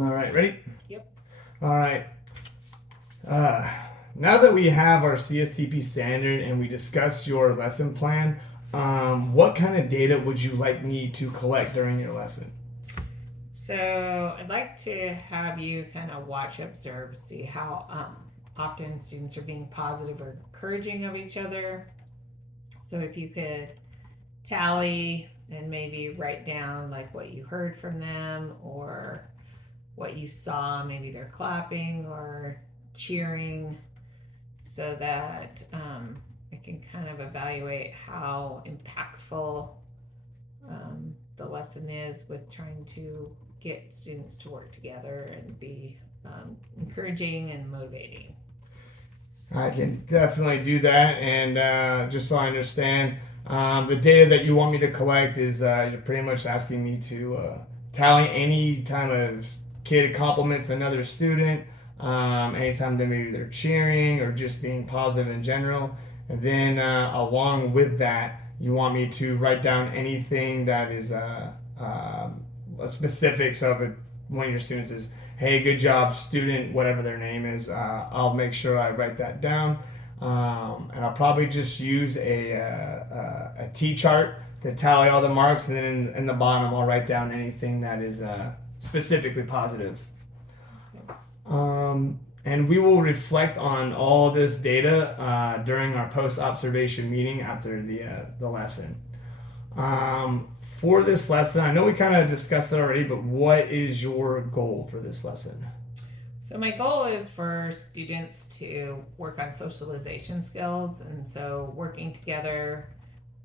All right, ready? Yep. All right. Uh, Now that we have our CSTP standard and we discussed your lesson plan, what kind of data would you like me to collect during your lesson? So I'd like to have you kind of watch, observe, see how often students are being positive or encouraging of each other. So if you could tally and maybe write down like what you heard from them or what you saw, maybe they're clapping or cheering, so that I can kind of evaluate how impactful the lesson is with trying to get students to work together and be encouraging and motivating. I can definitely do that, and just so I understand, the data that you want me to collect is you're pretty much asking me to tally any time a kid compliments another student, anytime they maybe they're cheering or just being positive in general, and then along with that, you want me to write down anything that is specific. So if one of your students is, hey, good job, student, whatever their name is, I'll make sure I write that down. And I'll probably just use a T chart to tally all the marks, and then in the bottom, I'll write down anything that is specifically positive. And we will reflect on all this data during our post observation meeting after the lesson. For this lesson, I know we kind of discussed it already, but what is your goal for this lesson? So my goal is for students to work on socialization skills, and so working together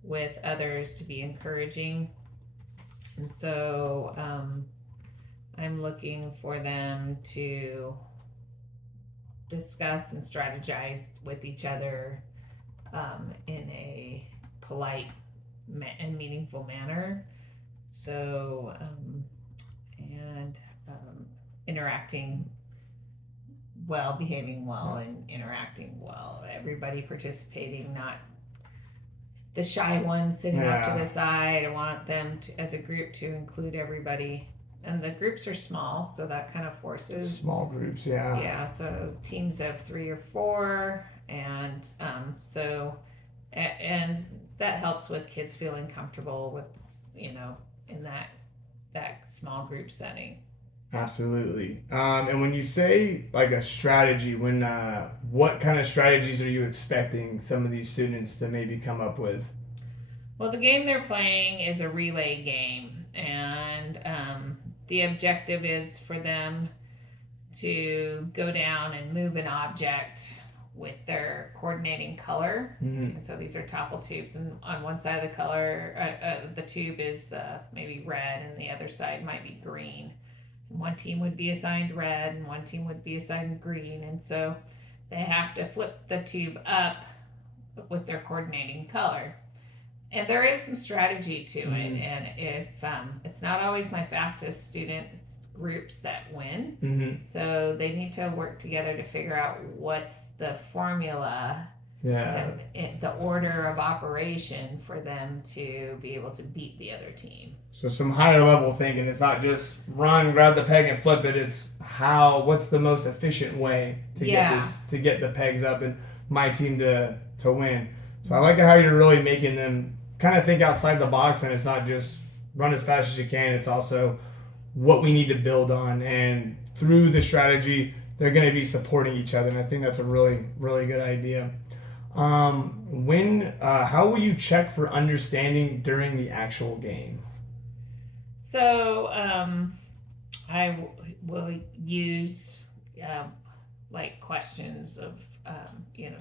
with others to be encouraging. And so I'm looking for them to discuss and strategize with each other in a polite and meaningful manner. So, and interacting well, behaving well, and interacting well. Everybody participating, not the shy ones sitting off to the side. I want them to, as a group, to include everybody. And the groups are small, so that kind of forces small groups. Yeah. Yeah, so teams of 3 or 4, and and that helps with kids feeling comfortable with in that small group setting. Absolutely. And when you say like a strategy, what kind of strategies are you expecting some of these students to maybe come up with? Well, the game they're playing is a relay game, and the objective is for them to go down and move an object with their coordinating color. Mm-hmm. And so these are topple tubes, and on one side of the color, the tube is maybe red, and the other side might be green. And one team would be assigned red, and one team would be assigned green, and so they have to flip the tube up with their coordinating color. And there is some strategy to it, and if it's not always my fastest students groups that win, so they need to work together to figure out what's the formula, the order of operation for them to be able to beat the other team. So some higher level thinking. It's not just run, grab the peg, and flip it. It's what's the most efficient way to get the pegs up and my team to win. So I like how you're really making them kind of think outside the box, and it's not just run as fast as you can. It's also what we need to build on, and through the strategy, they're going to be supporting each other. And I think that's a really, really good idea. How will you check for understanding during the actual game? So I will use like questions of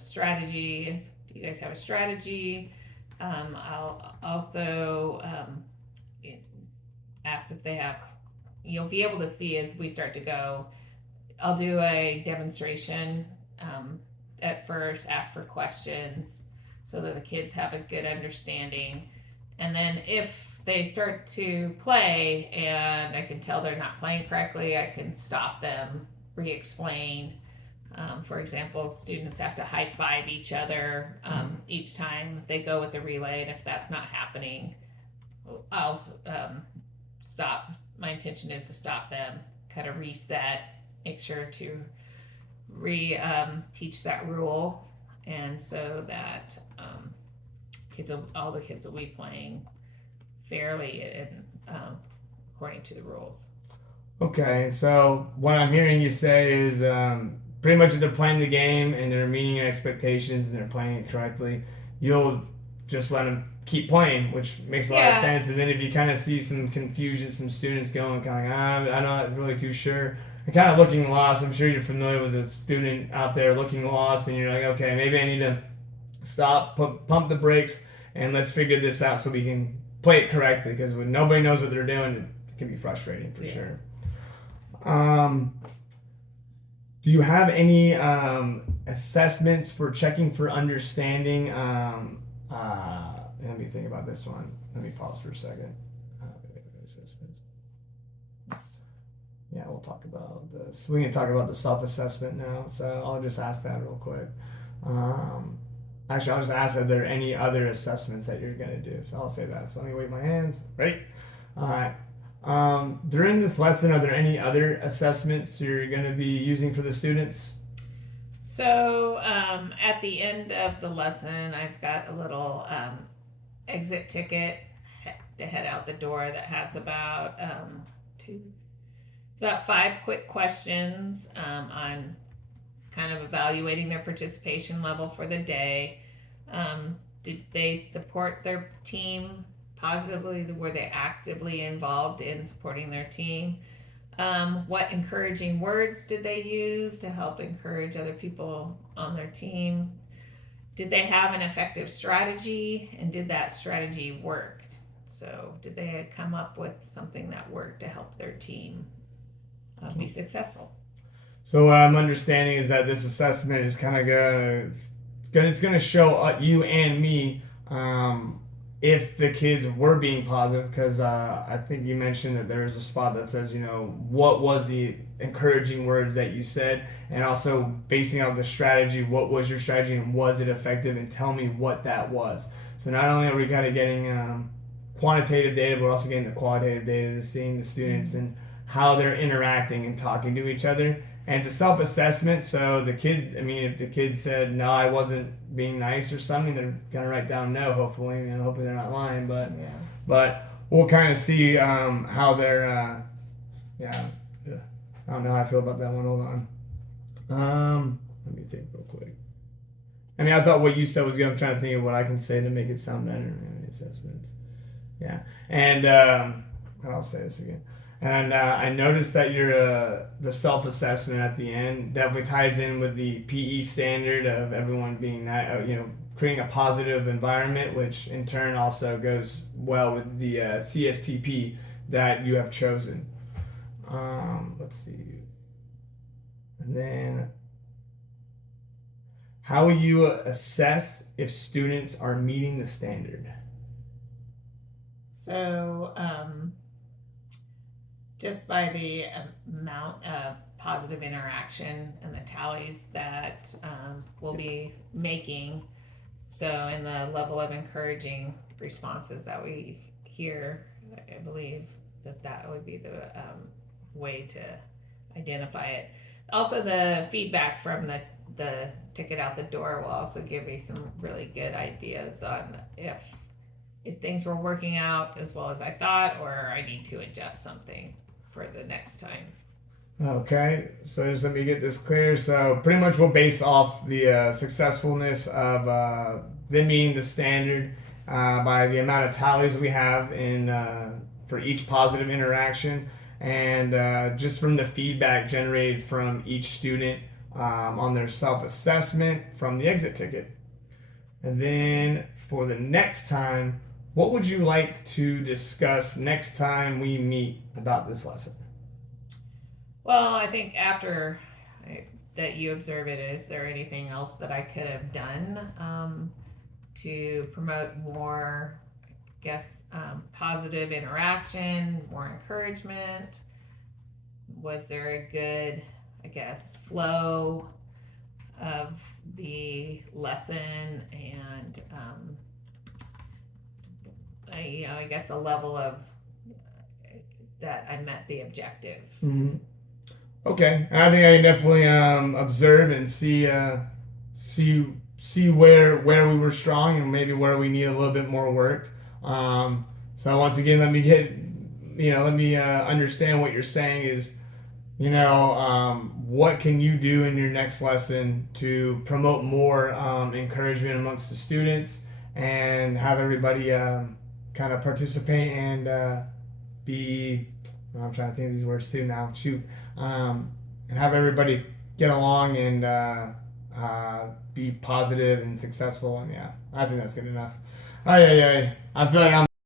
strategy. Do you guys have a strategy? I'll also ask if they have. You'll be able to see as we start to go. I'll do a demonstration at first, ask for questions so that the kids have a good understanding. And then if they start to play and I can tell they're not playing correctly, I can stop them, re explain. For example, students have to high five each other each time they go with the relay, and if that's not happening, I'll stop. My intention is to stop them, kind of reset, make sure to teach that rule, and so that all the kids will be playing fairly and according to the rules. Okay, so what I'm hearing you say is pretty much if they're playing the game and they're meeting your expectations and they're playing it correctly, you'll just let them keep playing, which makes a lot of sense. And then if you kind of see some confusion, some students going kind of I'm not really too sure, and kind of looking lost. I'm sure you're familiar with a student out there looking lost, and you're like, okay, maybe I need to stop, pump the brakes, and let's figure this out so we can play it correctly. Because when nobody knows what they're doing, it can be frustrating for sure. Do you have any assessments for checking for understanding? Let me think about this one. Let me pause for a second. Yeah, we'll talk about this. We can talk about the self-assessment now. So I'll just ask that real quick. Actually, I'll just ask, are there any other assessments that you're going to do? So I'll say that. So let me wave my hands. Ready? All right. During this lesson, are there any other assessments you're going to be using for the students? So at the end of the lesson, I've got a little exit ticket to head out the door that has about it's about 5 quick questions on kind of evaluating their participation level for the day. Did they support their team positively? Were they actively involved in supporting their team? What encouraging words did they use to help encourage other people on their team? Did they have an effective strategy, and did that strategy work? So did they come up with something that worked to help their team be successful? So what I'm understanding is that this assessment is kind of it's going to show you and me if the kids were being positive, because I think you mentioned that there's a spot that says, what was the encouraging words that you said, and also basing out the strategy, what was your strategy and was it effective, and tell me what that was. So not only are we kind of getting quantitative data, but we're also getting the qualitative data to seeing the students and how they're interacting and talking to each other. And it's a self-assessment, so if the kid said, no, I wasn't being nice or something, they're going to write down no, hopefully. Hopefully they're not lying, but we'll kind of see how they're, I don't know how I feel about that one. Hold on. Let me think real quick. I thought what you said was good. I'm trying to think of what I can say to make it sound better. Assessments. Yeah. And I'll say this again. And I noticed that the self-assessment at the end definitely ties in with the PE standard of everyone being creating a positive environment, which in turn also goes well with the CSTP that you have chosen. Let's see. And then, how will you assess if students are meeting the standard? So, just by the amount of positive interaction and the tallies that we'll be making. So in the level of encouraging responses that we hear, I believe that would be the way to identify it. Also, the feedback from the ticket out the door will also give me some really good ideas on if things were working out as well as I thought, or I need to adjust something for the next time. Okay, so just let me get this clear. So pretty much we'll base off the successfulness of them meeting the standard by the amount of tallies we have for each positive interaction, and just from the feedback generated from each student on their self-assessment from the exit ticket. And then for the next time, what would you like to discuss next time we meet about this lesson? Well, I think after that you observe it, is there anything else that I could have done to promote more, positive interaction, more encouragement? Was there a good, flow of the lesson, and the level of that I met the objective. Mm-hmm. Okay, and I think I can definitely observe and see where we were strong and maybe where we need a little bit more work. So once again, let me understand what you're saying is, what can you do in your next lesson to promote more encouragement amongst the students and have everybody kind of participate and be. I'm trying to think of these words too now. Shoot, and have everybody get along and be positive and successful. And yeah, I think that's good enough. Oh yeah, yeah. I feel like I'm